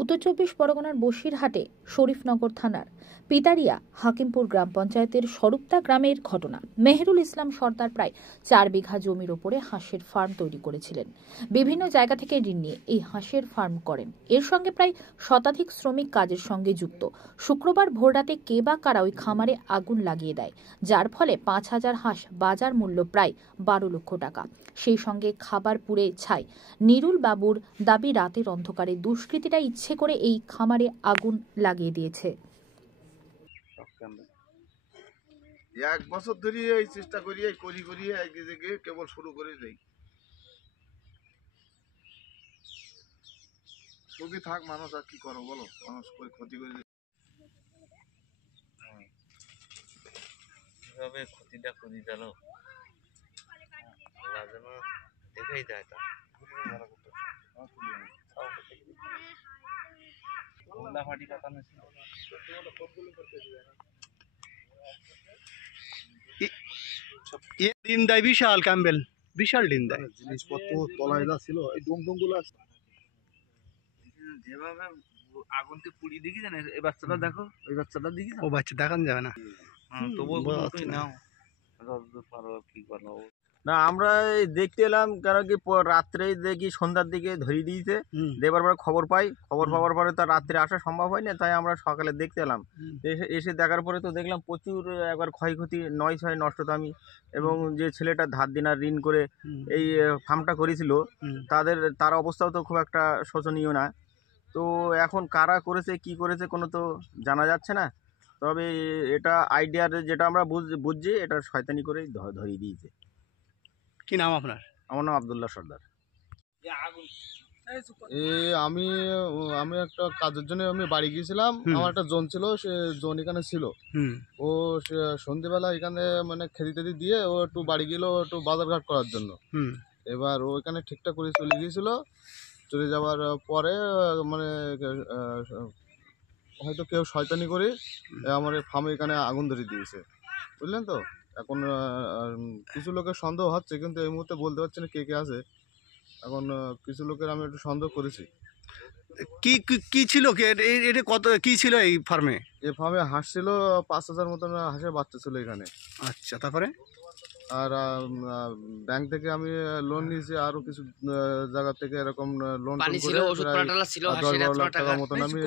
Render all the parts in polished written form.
উত্তর চব্বিশ পরগনার বসিরহাটে শরীফনগর থানার পিতারিয়া হাকিমপুর গ্রাম পঞ্চায়েতের স্বরূপতা গ্রামের ঘটনা। মেহেরুল ইসলাম সর্দার প্রায় 4 বিঘা জমির ওপরে হাঁসের ফার্ম তৈরি করেছিলেন। বিভিন্ন জায়গা থেকে ঋণ নিয়ে এই হাঁসের ফার্ম করেন। এর সঙ্গে প্রায় শতাধিক শ্রমিক কাজের সঙ্গে যুক্ত। শুক্রবার ভোররাতে কে বা কারা ওই খামারে আগুন লাগিয়ে দেয়, যার ফলে 5,000 হাঁস, বাজার মূল্য প্রায় 12 লক্ষ টাকা। সেই সঙ্গে খাবার পুড়ে ছাই। নিরুল বাবুর দাবি, রাতের অন্ধকারে দুষ্কৃতীরা ইচ্ছে করে এই খামারে আগুন লাগিয়ে দিয়েছে। 1 বছর ধরে এই চেষ্টা করি একদিকে কেবল শুরু করে দেই। সুখী থাক মানুষ, আর কি করো বলো, মানুষ করে ক্ষতি করে কিভাবে ক্ষতিটা করে দিল আল্লাহ যেন দেখেই দেয়। তা ফাটি কাটানো ছিল। ডিম দেয় বিশাল, ক্যাম্বেল বিশাল ডিম দেয়। জিনিসপত্র তলায় যা ছিল, এই ডুমডুমগুলো যেভাবে আগুনতে পুড়িয়ে দেখি জানে, এই বাচ্চাটা দেখো, ওই বাচ্চাটা দেখি ও বাচ্চা দেখান যাবে না, তবুও তুই নাও পারো কি করো না। আমরা দেখতে এলাম, কারণ কি রাত্রেই দেখি সন্ধ্যার দিকে ধরিয়ে দিয়েছে। দেবার পরে খবর পাওয়ার পরে তো রাত্রে আসা সম্ভব হয় না, তাই আমরা সকালে দেখতে এলাম। এসে দেখার পরে তো দেখলাম প্রচুর একবার ক্ষয়ক্ষতি, নয় নষ্টতামি, এবং যে ছেলেটা ধার দিনার ঋণ করে এই ফার্মটা করেছিল তার অবস্থাও তো খুব একটা শোচনীয় না। তো এখন কারা করেছে কি করেছে কোনো তো জানা যাচ্ছে না। তবে এটা আইডিয়ার যেটা আমরা বুঝছি, এটা শয়তানি করেই ধরিয়ে দিয়েছে। কি নাম আপনার? আমার নাম আব্দুল্লাহ সর্দার। আমি একটা কাজের জন্য আমি বাড়ি গিয়েছিলাম। আমার একটা জোন ছিল, সে জোন এখানে ছিল। ও সন্ধ্যেবেলা এখানে মানে খেতে টেদি দিয়ে ও একটু বাড়ি গেল, একটু বাজারঘাট করার জন্য। এবার ও এখানে ঠিকঠাক করে চলে গিয়েছিল। চলে যাওয়ার পরে মানে হয়তো কেউ শয়তানি করে আমার ফার্মে এখানে আগুন ধরিয়ে দিয়েছে, বুঝলেন তো। এখন কিছু লোকের সন্দেহ হচ্ছে, কিন্তু এই মুহূর্তে বলতে পারছি না কে কে আছে। এখন কিছু লোকের আমি একটু সন্দেহ করেছি। কি কি ছিল, এটা কত কি ছিল এই ফার্মে? এই ফার্মে হাঁস ছিল 5,000 মতন হাঁসের বাচ্চা ছিল এখানে। আচ্ছা, তারপরে? আর ব্যাংক থেকে আমি লোন নিয়েছি, আরো কিছু জায়গা থেকে এরকম লোন ছিল, 10-12 লাখ টাকার মতন আমি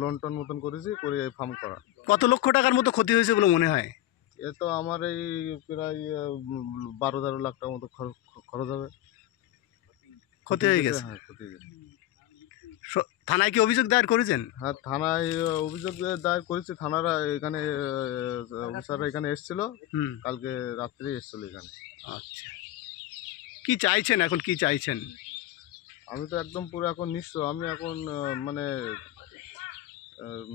লোন টোন মতন করেছি, করে এই ফার্ম করা। কত লক্ষ টাকার মতো ক্ষতি হয়েছে বলে মনে হয়? এ তো আমার এই প্রায় 12-13 লাখ টাকার মতো খরচ হবে। ক্ষতি হয়ে গেছে। হ্যাঁ, ক্ষতি হয়ে গেছে। থানায় কি অভিযোগ দায়ের করেছেন? হ্যাঁ, থানায় অভিযোগ দায়ের করেছি। থানারা এখানে অফিসাররা এখানে এসেছিল, কালকে রাত্রে এসেছিল এখানে। আচ্ছা, কি চাইছেন এখন, কি চাইছেন? আমি তো একদম পুরো এখন নিঃস্ব। আমি এখন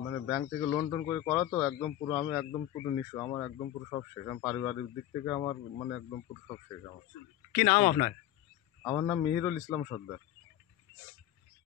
মানে ব্যাংক থেকে লোন টোন করে করা তো, একদম পুরো আমি একদম পুরো নিঃস্ব। আমার একদম পুরো সব শেষ। আমার পারিবারিক দিক থেকে আমার মানে একদম পুরো সব শেষ। আমার কি নাম আপনার? আমার নাম মেহেরুল ইসলাম সর্দার।